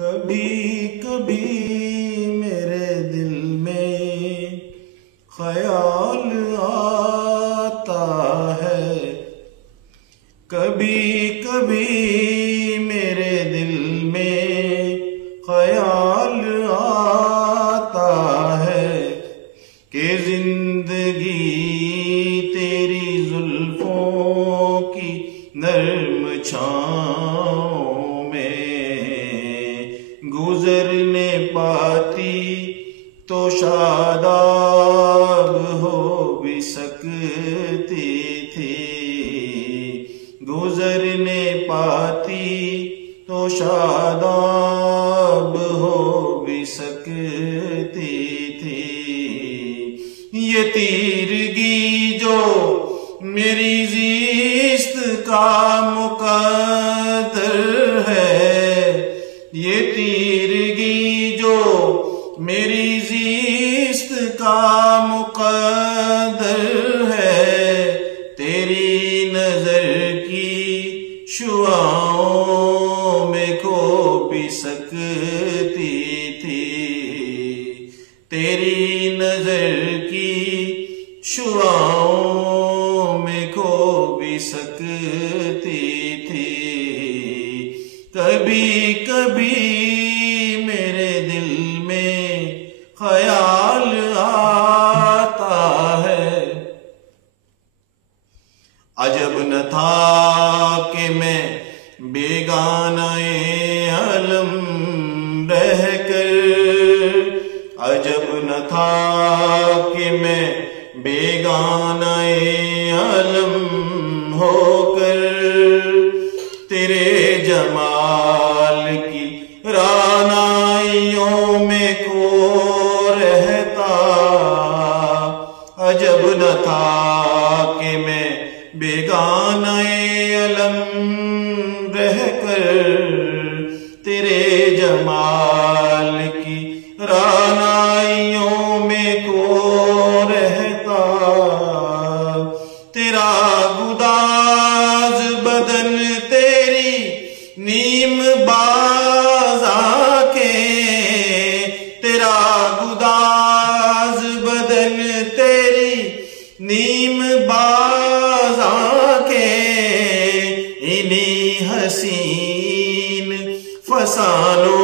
کبھی کبھی میرے دل میں خیال آتا ہے، کبھی کبھی میرے دل میں خیال آتا ہے کہ زندگی تیری زلفوں کی نرم چھاؤں میں گزرنے پاتی تو شاداب ہو بھی سکتی تھی، گزرنے پاتی تو شاداب ہو بھی سکتی تھی۔ یہ تیرگی جو میری زیست کا مقدر ہے، یہ تیرگی جو میری زیست کا مقدر ہے، تیری نظر کی شعاعوں میں کھو بھی سکتی تھی، تیری نظر کی شعاعوں میں کھو بھی سکتی تھی۔ کبھی کبھی میرے دل میں خیال آتا ہے، عجب نہ تھا کہ میں بیگانہ عالم رہ کر، عجب نہ تھا کہ میں بیگانہ عالم ہو کر تیرے جمال کی رعنائیوں میں کھو رہتا، عجب نہ تھا کہ میں بیگانہ عالم رہ کر تیرے جمال کی رعنائیوں میں کھو رہتا۔ تیرا گداز بدن تیری نیم باز آنکھیں، تیرا گداز بدن تیری نیم باز آنکھیں، انہی حسین فسانوں